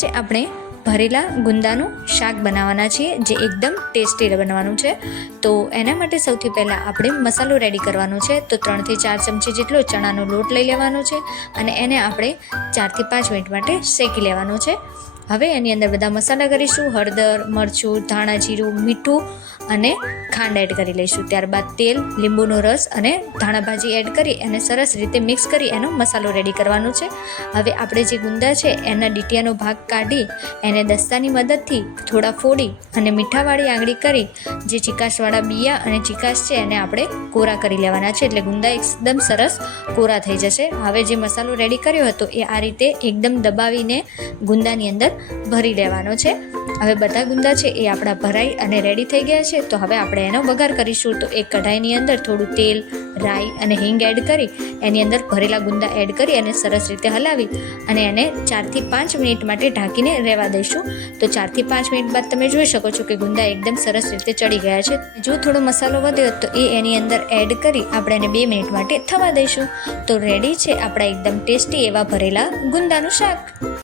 જ આપણે ભરેલા ગુંદાનું શાક બનાવવાના છીએ, જે એકદમ ટેસ્ટી બનવાનું છે. તો એના માટે સૌથી પહેલાં આપણે મસાલો રેડી કરવાનો છે. તો 3 થી 4 ચમચી જેટલો ચણાનો લોટ લઈ લેવાનો છે અને એને આપણે 4 થી 5 મિનિટ માટે શેકી લેવાનો છે. હવે એની અંદર બધા મસાલા કરીશું. હળદર, મરચું, ધાણા જીરું, મીઠું અને ખાંડ એડ કરી લઈશું. ત્યારબાદ તેલ, લીંબુનો રસ અને ધાણા ભાજી એડ કરી અને સરસ રીતે મિક્સ કરી એનો મસાલો રેડી કરવાનો છે. હવે આપણે જે ગુંદા છે એના ડીટીયાનો ભાગ કાઢી એને દસ્તાની મદદથી થોડા ફોડી અને મીઠાવાળી આંગળી કરી જે ચીકાશવાળા બિયા અને ચીકાશ છે એને આપણે કોરા કરી લેવાના છે, એટલે ગુંદા એકદમ સરસ કોરા થઈ જશે. હવે જે મસાલો રેડી કર્યો હતો એ આ રીતે એકદમ દબાવીને ગુંદાની અંદર ભરી લેવાનો છે. હવે બધા ગુંદા છે એ આપણા ભરાઈ અને રેડી થઈ ગયા છે. તો હવે આપણે એનો વઘાર કરીશું. તો એક કઢાઈની અંદર થોડું તેલ, રાઈ અને હિંગ એડ કરી એની અંદર ભરેલા ગુંદા એડ કરી અને સરસ રીતે હલાવી અને એને 4 થી 5 મિનિટ માટે ઢાંકીને રહેવા દઈશું. તો 4 થી 5 મિનિટ બાદ તમે જોઈ શકો છો કે ગુંદા એકદમ સરસ રીતે ચડી ગયા છે. જો થોડો મસાલો વધ્યો તો એ એની અંદર એડ કરી આપણે એને 2 મિનિટ માટે થવા દઈશું. તો રેડી છે આપણા એકદમ ટેસ્ટી એવા ભરેલા ગુંદાનું શાક.